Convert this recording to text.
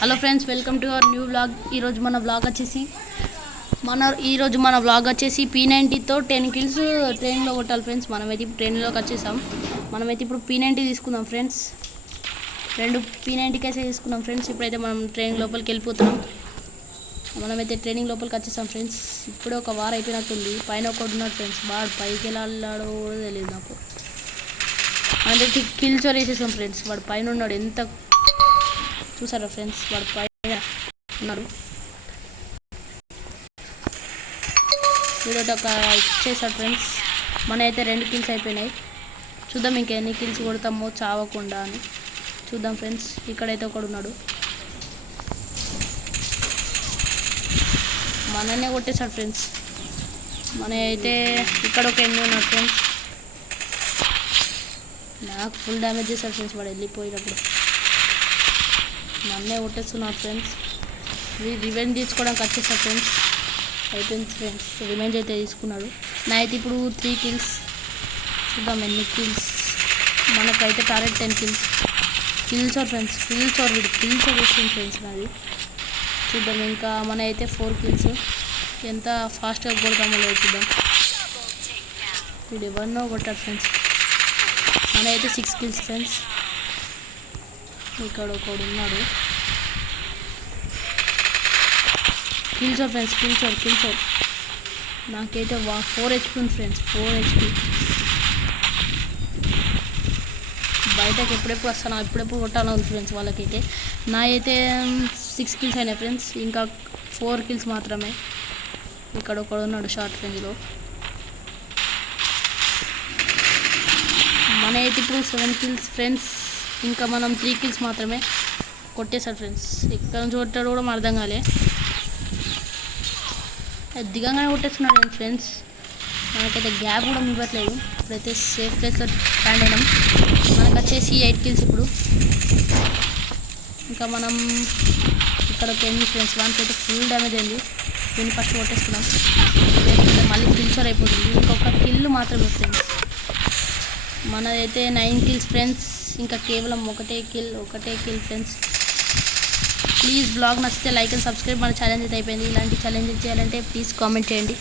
Hello friends, welcome to our new vlog. ఈరోజు మన vlog వచ్చేసి P90తో 10 కిల్స్ ట్రైన్లో కొట్టాలి ఫ్రెండ్స్. మనమైతే ఇప్పుడు ట్రైన్లోకి వచ్చేసాం. మనమైతే ఇప్పుడు P90 తీసుకుందాం ఫ్రెండ్స్. 2 P90 కేసే తీసుకున్నాం ఫ్రెండ్స్. ఇప్పుడైతే మనం ట్రైన్ లోపలికి వెళ్ళిపోతున్నాం. మనమైతే ట్రైనింగ్ లోపలికి వచ్చేసాం ఫ్రెండ్స్. ఇప్పుడే ఒక వారం అయిపోయినట్టుంది. పైన ఒకటి ఉన్నాడు ఫ్రెండ్స్. వాడు పైకి ఎలా వెళ్ళాడో కూడా తెలియదు నాకు. మనమైతే కిల్స్ వేసేసాం ఫ్రెండ్స్. వాడు పైన ఉన్నాడు. ఎంత చూసారా ఫ్రెండ్స్, వాడు పైన ఉన్నాడు. వీడోటి ఒక ఇచ్చేసాడు ఫ్రెండ్స్. మన అయితే 2 కిల్స్ అయిపోయినాయి. చూద్దాం ఇంకెన్ని కిల్స్ కొడతామో చావకుండా అని చూద్దాం ఫ్రెండ్స్. ఇక్కడైతే ఒకడు ఉన్నాడు. మననే కొట్టేశాడు ఫ్రెండ్స్. మన అయితే ఇక్కడ ఒక ఎన్ని ఉన్నాడు ఫ్రెండ్స్. నాకు ఫుల్ డ్యామేజ్ చేశాడు ఫ్రెండ్స్ వాడు వెళ్ళిపోయినప్పుడు. నన్నే కొట్టేస్తున్నాడు ఫ్రెండ్స్. రివెంజ్ తీసుకోవడానికి వచ్చేసాడు ఫ్రెండ్స్. అయిపోయింది ఫ్రెండ్స్, రివెంజ్ అయితే తీసుకున్నాడు. నా అయితే ఇప్పుడు 3 కిల్స్. చూద్దాం ఎన్ని కిల్స్. మనకైతే టార్గెట్ 10 కిల్స్. ఫ్రెండ్స్, కిల్స్ వస్తుంది ఫ్రెండ్స్ నాది. చూద్దాం ఇంకా మన అయితే 4 కిల్స్. ఎంత ఫాస్ట్గా కొడతామో లేదు చూద్దాం. వీడు ఎవరినో కొట్టాడు ఫ్రెండ్స్. మన అయితే 6 కిల్స్ ఫ్రెండ్స్. ఇక్కడ ఒకడు ఉన్నాడు. కిల్చోర్ ఫ్రెండ్స్, కిల్చోర్. నాకైతే 4 HP ఉంది ఫ్రెండ్స్. 4 HP. బయటకు ఎప్పుడెప్పుడు వస్తాను, ఎప్పుడెప్పుడు కొట్టాలో ఉంది ఫ్రెండ్స్ వాళ్ళకైతే. నా అయితే 6 కిల్స్ అయినాయి ఫ్రెండ్స్. ఇంకా 4 కిల్స్ మాత్రమే. ఇక్కడ ఒకడు ఉన్నాడు షార్ట్ రేంజ్లో. మన అయితే ఇప్పుడు 7 కిల్స్ ఫ్రెండ్స్. ఇంకా మనం 3 కిల్స్ మాత్రమే. కొట్టేశాడు ఫ్రెండ్స్. ఇక్కడ నుంచి కొట్టాడు కూడా అర్థం కాలే. దిగంగానే కొట్టేస్తున్నాడు ఫ్రెండ్స్. మనకైతే గ్యాప్ కూడా ఇవ్వట్లేదు. ఇప్పుడైతే సేఫ్ ప్లేస్లో స్టాండ్ అయినాం. మనకు వచ్చేసి 8 కిల్స్ ఇప్పుడు. ఇంకా మనం ఇక్కడ ఒక ఎన్ని ఫ్రెండ్స్. వానికి అయితే ఫుల్ డ్యామేజ్ అయింది. దీన్ని ఫస్ట్ కొట్టేసుకున్నాం. మళ్ళీ కిల్చర్ అయిపోతుంది. ఇంకొక కిల్ మాత్రమే ఫ్రెండ్స్. మనదైతే 9 kills friends. ఇంకా కేవలం ఒకటే కిల్ ఫ్రెండ్స్. ప్లీజ్ బ్లాగ్ నచ్చితే లైక్ అండ్ సబ్స్క్రైబ్. మన ఛాలెంజ్ అయితే అయిపోయింది. ఇలాంటి ఛాలెంజ్ చేయాలంటే ప్లీజ్ కామెంట్ చేయండి.